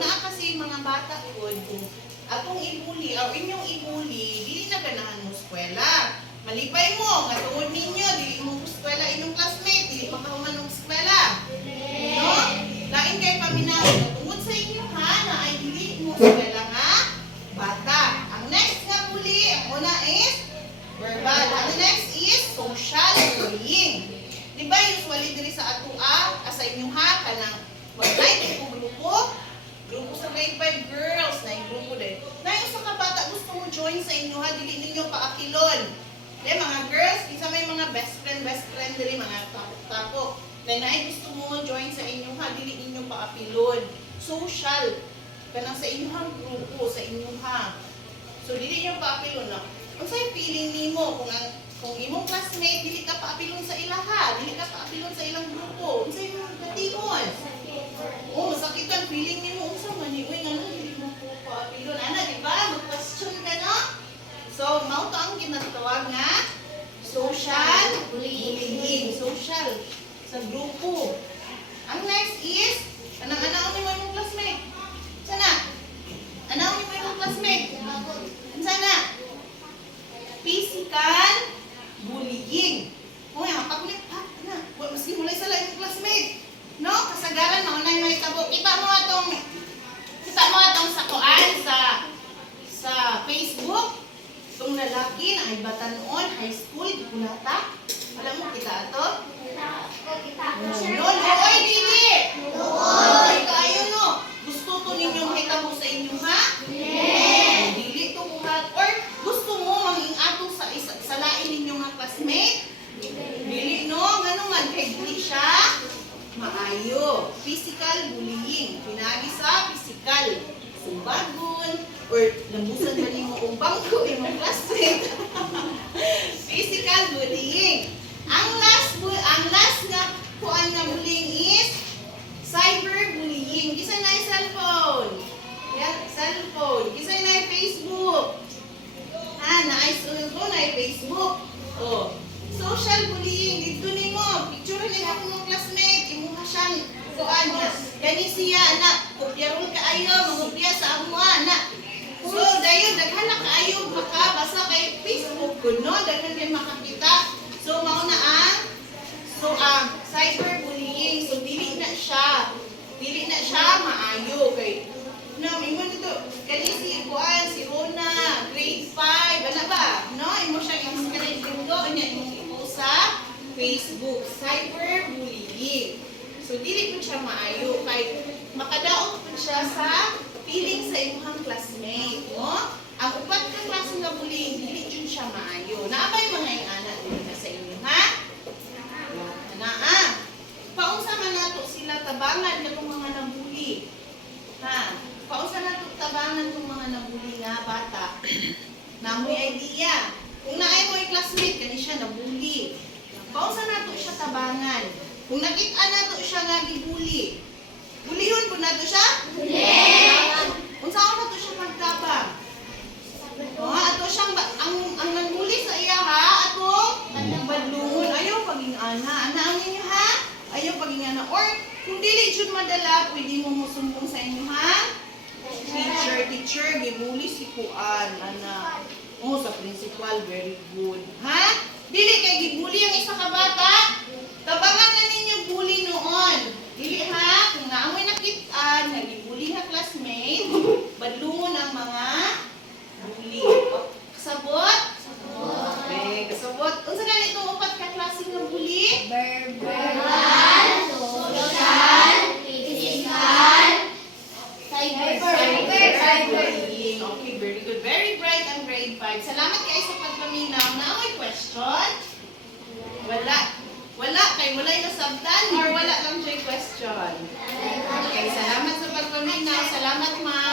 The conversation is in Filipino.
naa kasi mga bata po, atong ibuli, o inyong ibuli, dili na ganahan mo eskwela. Malipay mo, nga tungod ninyo, dili mo eskwela inyong classmate, dili makahuman ng eskwela. No? Lain kay paminaw, tungod sa inyo ha, na ay dili mo eskwela nga bata. Ang next nga buli, ang una is verbal. Ang next is social bullying. Diba usually diri sa atua, sa inyo ha, kanang mag-like ko grupo sa grade 5 girls, na yung grupo din. Na yung sa kabata gusto mo join sa inyo ha, dili ninyo paakilon. De, mga girls, isa may mga best friend dili, mga tapok-tapok. Na gusto mo join sa inyo ha, dili ninyo paakilon. Social, kanang sa inyo ha, grupo, sa inyo ha. So, dili ninyo paakilon na. Ang sa'yo feeling nimo kung imong classmate, dili ka paapilon sa ilaha, dili ka paapilon sa ilang grupo. Ang sa'yo mga gatingon. Oh, masakitan, feeling nimo, unsa man ni, uy, nga dili mo po paapilon. Ana, di ba? Mag-question ka, no? So, mao to ang ginatawag nga social bullying. Social sa grupo. Ang next is, anang-anaon ni mo imong classmate. Sana? Anaon ni mo imong classmate. Sana? Physical bullying. Uy, pakulit ha, na. Maski mulay sa lain yung classmate. No? Kasagaran mo, unay may tabo. Kita mo atong sa kuan, sa Facebook. Itong lalaki na ay batanon, high school, kulata. Alam mo, kita ito? No, oy, dili! Oy, kayo no. Gusto to ninyong hitabo sa inyo, ha? Dili to buhat. Or gusto mo manging ato sa lain ninyong mga classmate? Dili, no? Ganun man, kay dili siya maayo. Physical bullying. Pinagi sa physical. Sumbagon, or lambusan ba niyo kung bangko yung classmate. Physical bullying. Ang last nga kuan nga bullying is cyberbullying. Kisay na yung cellphone. Yan, cellphone. Kisay na yung Facebook. Na-cellphone na yung Facebook. Oh. Social bullying. Dito ni mo. Picture nila ako ng classmate. Imuha siyang kuan niya. Gani siya, anak. Kopyaron ka ayo. Mangupya sa amo, anak. So, dayon, daghan na kaayo makabasa kay Facebook ko, no? Daghan kayo makakita. So, mauna ang cyberbullying. So, dili na siya maayo. Kay, no, imo nito, kani si Juan, si Rona, grade 5, ano ba? No, imo siya i-describe dito, kanya imo sa Facebook, cyberbullying. So, dili po siya maayo. Kay, makadaot po siya sa feeling sa imong classmate, no? Ang upat ka klase nga bullying, dili jud siya maayo. Naabay mga anak dili na sa inyo, ha? Naa. Paunsa man nato sila tabangan katong mga nabuli. Ha? Paunsa nato tabangan tong mga nabuli nga bata. Namoy idea. Kung naay mo yung classmate kani siya nabuli. Paunsa nato siya tabangan. Kung nakita nato siya nga gibuli, bulihon po nato siya? Kung saan nato siya magtabang? Ato siyang, ang nanghuli sa iya ha, atong badlungon. Ayaw paging ana. Anaan ninyo ha? Ayaw paging ana. Or, kung dili jud madala, pwede mo musumbong sa inyo ha? Teacher, gibuli si Kuan, ana. Oh, sa principal, very good. Ha? Dili kay gibuli ang isa ka bata. Tabangan na ninyo bully noon. Dili ha, kung naamoy nakita, nagibuli na classmate, badlungon ang mga bully. Kasabot? Okay, kasabot. Unsa na itong upat ka klase nga bully? Verbal, social, physical, cyberbullying. Okay, very good. Very bright ang grade 5. Salamat kayo sa pagpaminaw. Naamoy question? Wala. Kay wala yung nasabtan or wala lang siya question? Okay, salamat sa pagpaminaw. Salamat, ma.